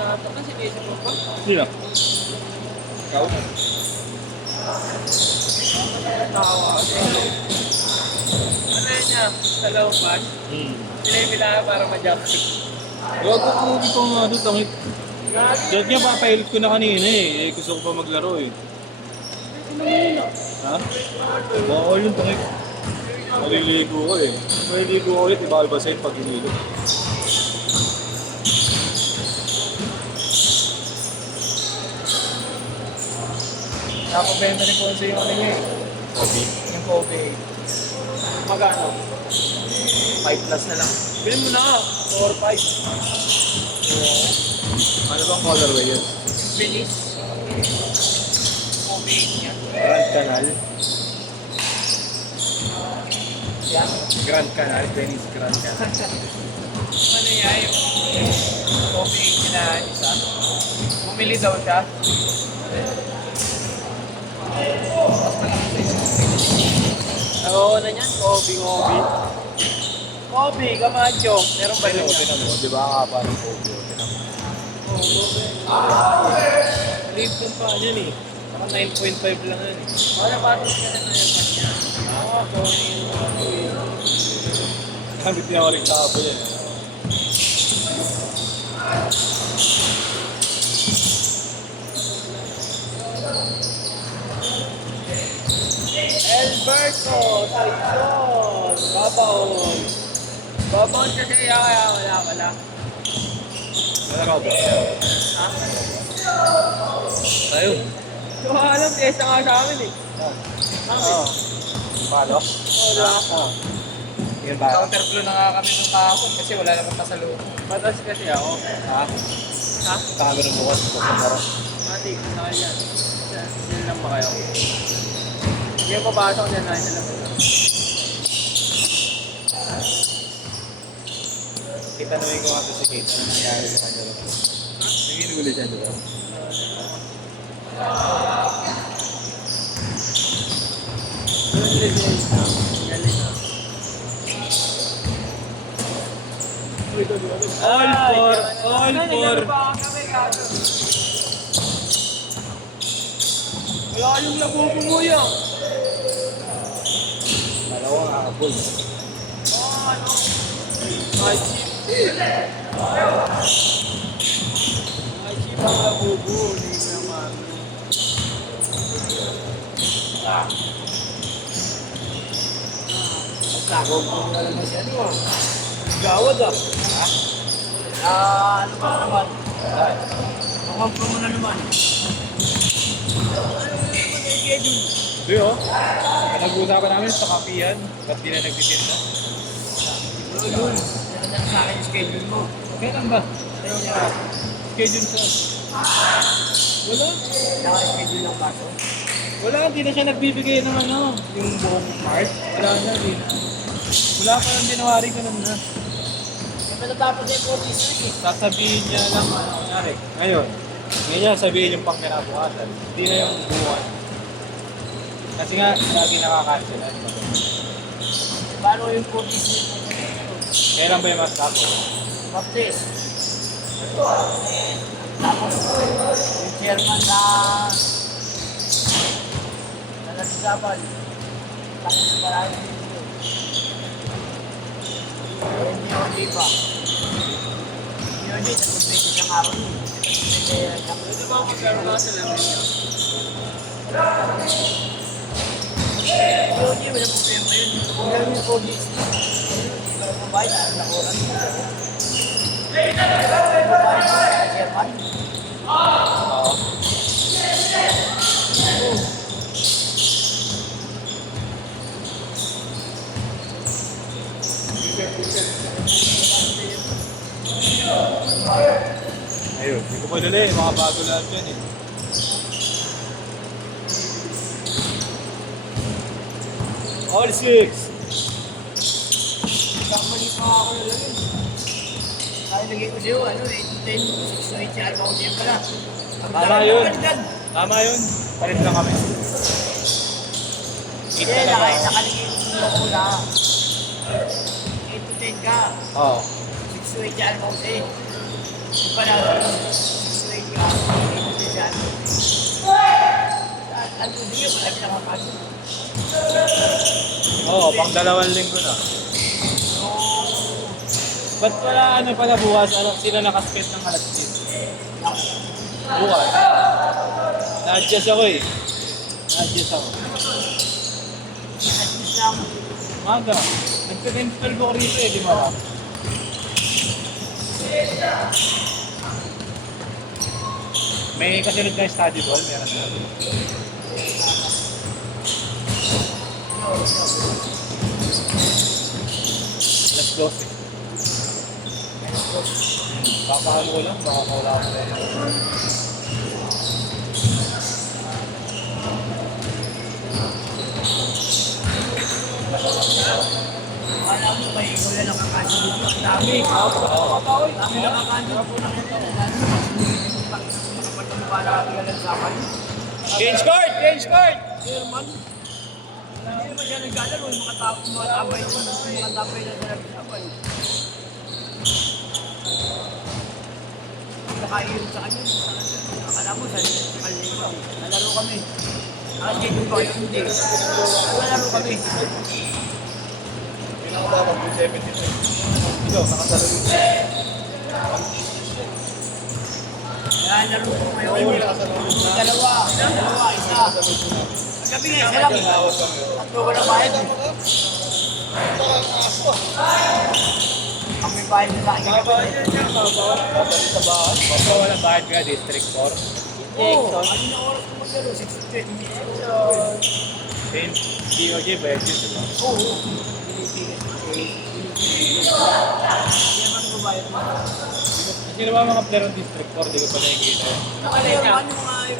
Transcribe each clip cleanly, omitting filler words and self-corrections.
Tinatak na sinisip mo ba? Sino? Ikaw? Tawa. Ano yun niya? Sa looban? Sinimila para ma-jump. Gago ko ito nga doon, tangit. Diyan nga, papailit ko na kanina eh. Gusto ko pa maglaro eh. Ha? Oo, yun, tangit. Maliligo ko eh. Maliligo ko ulit, ibawal ba sa'yo pag hinilo? Nakapabenta ni Ponce yung ano niya eh. Hobby. Yung Kobe. Magano? 5 plus na lang. Bilhin mo na. 4, 5. Ano bang colorway yun? Finish. Kobe niya. Grand Canal. Yan. Grand Canal, Venice Grand Canal. Ano niya yung Kobe niya na isa. Bumili daw siya. Oo na niyan. Kobe. Kobe, Camacho. Meron ba yun? Di ba ang haba ng Kobe? Live lang pa yan eh. Saka 9.5 lang yan eh. Wala ba ito siya na yung kanya? Oo, Hindi niya maring tabo yan. Alberto, Saison, Babaon. Babaon kasi kaya wala. Wala ka ba? Ha? Tayo. So alam, testa nga sa amin eh. Oo. Palo? Oo, diba? Yan ba? Counterflow na nga kami ng kahapon kasi wala naman pasalubong. Patas kasi ako. Ha? Ha? Kami ng bukas. Pasaparo. Mati, sakal yan. Yan lang ba kayo? Hindi yung papasok dyan, nakita lang ko. Itanungin ko nga to si Kate. Ano nangyari sa kanya rin? Naginuguli siya, di ba? All for. Kaya yung labubo mo yan. Dalawang habol. Ano? Ay, chip. Ay, chip ang labubo. Hindi ko naman. Magkagawag mo na naman siya, di ba? Gawad ah. Ano ba naman? Makampo mo na naman. Hindi oh. Nag-uusapan namin sa kapihan. Ba't di na nagtitinda? Yun. Nandiyan sa akin yung schedule mo. Kailan ba? Ayaw niya. Schedule siya. Wala. Naka-schedule ng baso. Wala, hindi na siya nagbibigay ng ano, yung buong March. Wala na, hindi na. Wala pa ng January, ganun na. Yung matatapos yung coaches eh. Sasabihin niya lang ano, kunyari. Ngayon niya sabihin yung pang kinabukasan. Hindi na yung buwan. Kasi nga, lagi nakakancel. Ano ba? Paano yung coaches niya? Kailan ba yung mas tapo? Baptist. Tapos, yung chairman na nagsasaban. Takot ng marami dito. Hindi pa. Hindi, nagpapit ng araw yun. Ito ba ang magkaroon ka sa lamin niya? Hindi, wala problema yun. Kung meron yung coaches, babae na nakuran. Chairman. Oo. Ayun, hindi ko pa nila eh. Mga bago lahat yan eh. All six! Kamali pa ako na lang yun. Ay, lagay ko sa'yo, 10, 6 to 8 siya, alcohol din pala. Tama yun. Tama yun. Palit lang kami. Hindi, nakalagay ko sa'yo ako na. 8 to 10 ka. Oo. 6 to 8 siya, alcohol din. Yung pala, nakakasya. Oo, pang 2 linggo na. Ba't wala ano pala bukas? Ano, sila nakaspit ng alas 10? Bukas. Na-adjust ako eh. Na-adjust ako. At least lang. Maga. Nagka-install ko rito eh, di ba? May kasunod na study ball, meron na. Alas 12. Papahalo ko lang, baka mawala ko na yun. Alam mo ba, ikaw na nakakasya dito. Ang dami. Ang dami nakakasya. Makapagpapala ka lang sa akin. Change card! Change card! German. Hindi naman siya naglalaro. Yung mga tabay na naglalaro. Nakaiyon sa kanya. Akala mo, sa Kalima. Nalaro kami. Nakaschedule ko kayo, hindi. Nalaro kami. Pinakadapat yung 72. Ito, nakasalo yung Yan, laro ko ngayon. Dalawa, isa. Paggabi nga, isa lang. Tatlo ko na bayad. Ang may bayad na sa akin. sa bahan. Basta walang bayad ka, District 4. Oo, ano na oras ko maglaro? 6:30. Then, DOJ, bayad yun, diba? Oo. Hindi naman ko bayad mo. Sino ba mga player ng District 4? Di ko pa nakikita. Nakalaro ka ng mga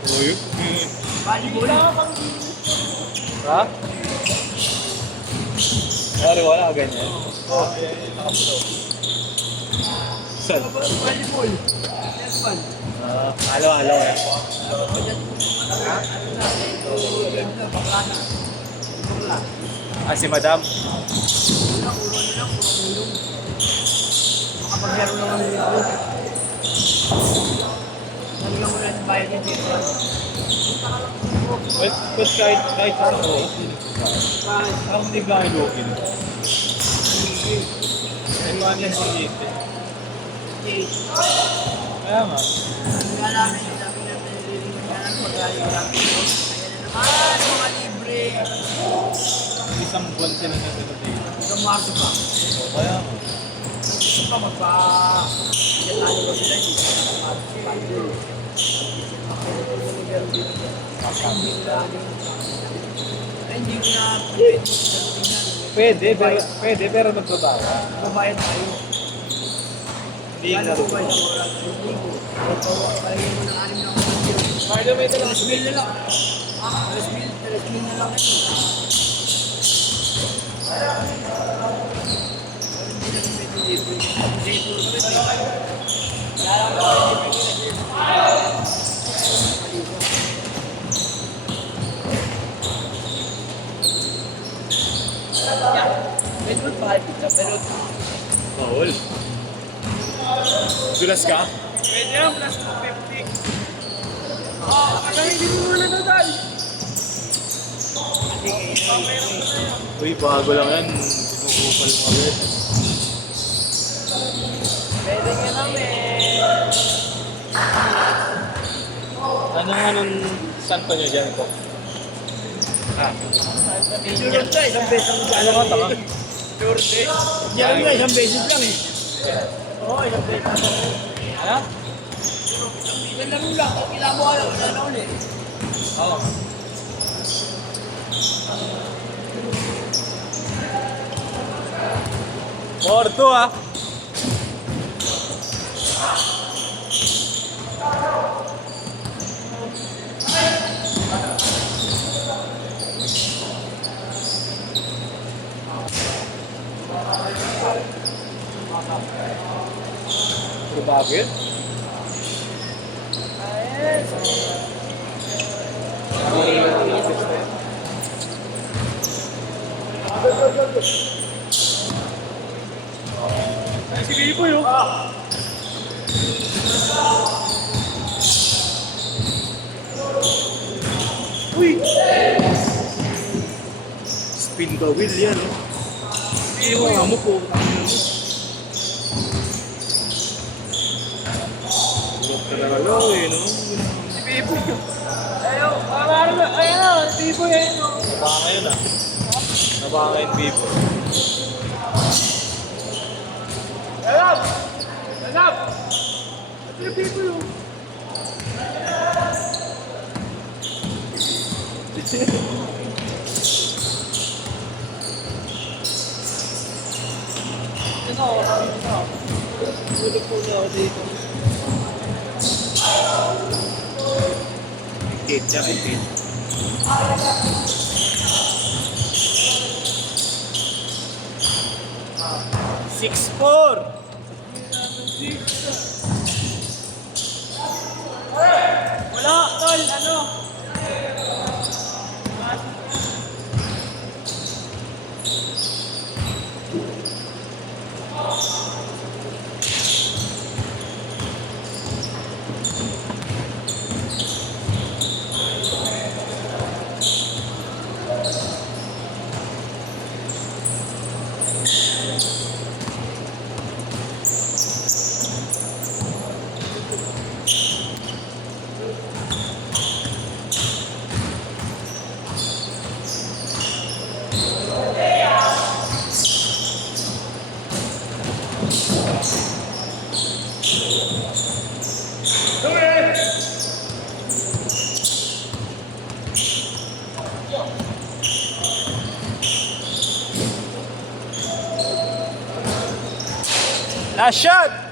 Uy. volleyball. Ha? Sorry, wala ka ganyan. Oo, nakapulo. Saan? Volleyball. Netball. Halo-halo eh. Ah, si Madam. Makapaglaro naman dito. Talagang wala ng bayad yung dito. But kahit sa ako, parang hindi ba ang login? Ay, mga yan si Jete. Kaya nga. Kaya namin, sabi natin, nililiman nga ng pag-ayo namin. Ayan na naman, mga libre. Isang buwan sila na sa dito. Hanggang Marso pa. Kaya nga. Gusto pa magpa-yatalo ko sila dito. Marso pa. Ay, hindi ko na Pwede, pero nagbabawa. babayad tayo. Hindi yung Kala ko laro. ba isang oras? Hindi ko. Palagay mo ng 6 na ako. By the way, ito lang. 3,000 na lang. 3,000 na lang. Hindi na medyo libre. Hindi ito kami. Wala lang ako libre. Medyo mahal pizza, pero Bawal. Dulas ka? pwede lang, plus 250. Hindi mo muna total. Uy, bago lang yan. Sinukupal mo agad. Pwede nga namin. Anong saan pa nyo dyan ito? Sure ka, isang beses lang. Ano ka, tama? Sure. Diyan nga, isang beses lang eh. Oo, isang beses lang. Ano? Isang laro lang. Kailangan mo kayo, wala na ulit. Oo. Porto ah. Bago yun? Ay, si Bibo yun. Uy! spin ka, Will, yan. Hindi mo nga mo po. Bulok ka na lang eh, no? Si Bibo yun. Ayun, si Bibo yan. Nabaka yun ah. Nabaka yung Bibo. Alam! Alam! Si Bibo yun. Bulok po na ako dito. Itit, siya itit. Six, four. Wala, tol, ano? Last shot!